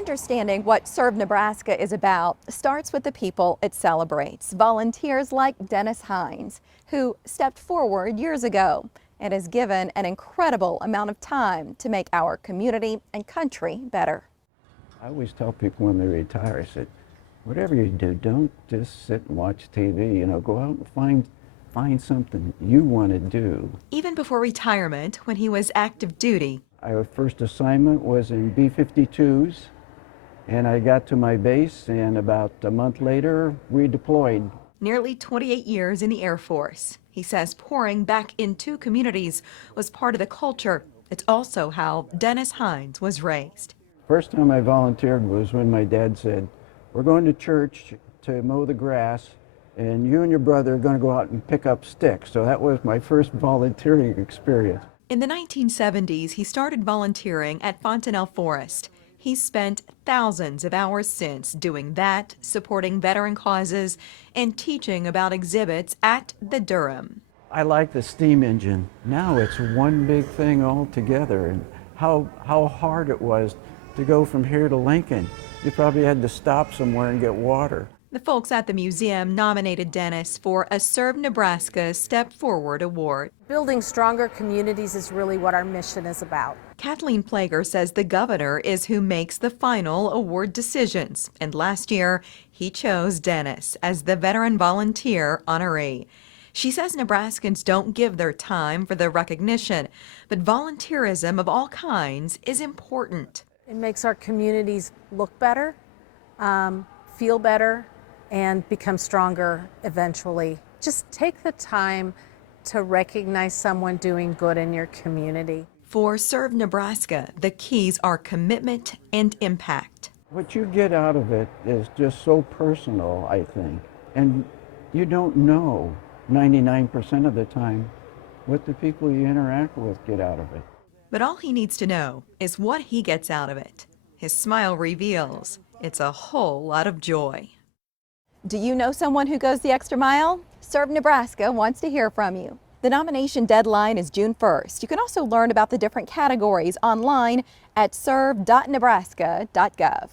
Understanding what Serve Nebraska is about starts with the people it celebrates. Volunteers like Dennis Hynes, who stepped forward years ago and has given an incredible amount of time to make our community and country better. I always tell people when they retire, I said, whatever you do, don't just sit and watch TV, go out and find something you want to do. Even before retirement, when he was active duty, Our first assignment was in B-52s, and I got to my base, and about a month later, we deployed. nearly 28 years in the Air Force. He says pouring back into communities was part of the culture. It's also how Dennis Hynes was raised. First time I volunteered was when my dad said, we're going to church to mow the grass, and you and your brother are going to go out and pick up sticks. So that was my first volunteering experience. In the 1970s, he started volunteering at Fontenelle Forest. He's spent thousands of hours since doing that, supporting veteran causes, and teaching about exhibits at the Durham. I like the steam engine. Now it's one big thing all together, and how hard it was to go from here to Lincoln. You probably had to stop somewhere and get water. The folks at the museum nominated Dennis for a Serve Nebraska Step Forward Award. Building stronger communities is really what our mission is about. Kathleen Plager says the governor is who makes the final award decisions, and last year he chose Dennis as the Veteran Volunteer Honoree. She says Nebraskans don't give their time for the recognition, but volunteerism of all kinds is important. It makes our communities look better, feel better, and become stronger eventually. Just take the time to recognize someone doing good in your community. For Serve Nebraska, the keys are commitment and impact. What you get out of it is just so personal, I think. And you don't know 99% of the time what the people you interact with get out of it. But all he needs to know is what he gets out of it. His smile reveals it's a whole lot of joy. Do you know someone who goes the extra mile? Serve Nebraska wants to hear from you. The nomination deadline is June 1st. You can also learn about the different categories online at serve.nebraska.gov.